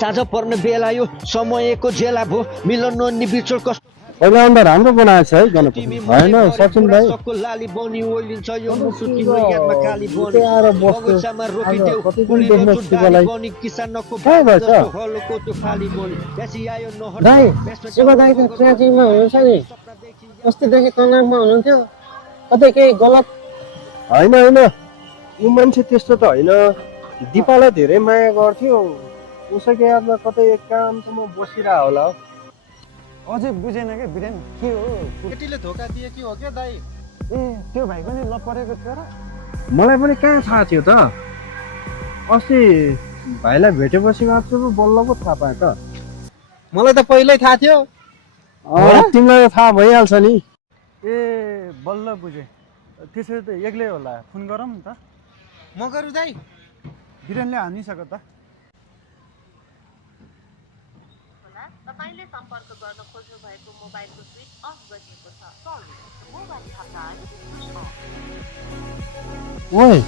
साँझ पर्ने बेला यो समयको झेला भो मिलन ननि बिचोल कस्तो पहिला अन्त राम्रो बनाएको छ है गणपति होइन सचिन भाइ सबको लाली बनी ओइलिन्छ यो मुसु तिम्रो यादमा काली बनी उतै आएर बस्यो। बगैँचामा रोपिदेऊ कति दिन फुली देख्न रोच्छु सिकालाई। डाली बनी किसानको कहाँ गएछ? जस्तो हलोको त्यो फाली बनी बेसी आयो नहर दाइ शिव दाइ त ट्रेजिङमा हुनुहुन्छ नि अस्तिदेखि तनावमा हुनुहुन्थ्यो कतै केही गलत होइन होइन ऊ मान्छे त्यस्तो त होइन दिपालाई धेरै माया गर्थ्यो उसैको यादमा कतै एकान्तमा बसिरह होला हौ। अझै बुझेन क्या वीरेन के हो केटीले धोका दिए कि हो क्या दाइ ए त्यो भाइको नि ल परेको थियो र मलाई पनि कहाँ थाहा थियो त अस्ति भाइलाई भेटेपछि मात्र पो बल्ल पो थाहा पाएँ त मलाई त पहिल्यै थाहा थियो तिमीलाई त थाहा भइहाल्छ नि ए बल्ल बुझेँ त्यसरी त एक्लै होला फोन गरौँ नि त म गरौँ दाइ वीरेनले हानिसक्यो त तपाईले सम्पर्क गर्न खोज्नु भएको मोबाइलको स्विच अफ गरिएको छ सरी मोबाइल हटाए ओए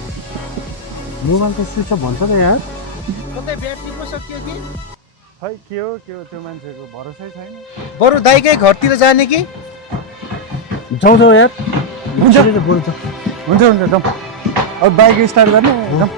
मोबाइलको स्विच अफ भन्छ त यहाँ कतै ब्याट्री पो सकियो कि खै के हो त्यो मान्छेको भरोसै छैन बरु दाइकै घरतिर जाने कि जाउँ जाउँ यार हुन्छ बरु त हुन्छ जाउँ अब बाइक स्टार्ट गर्ने जाउँ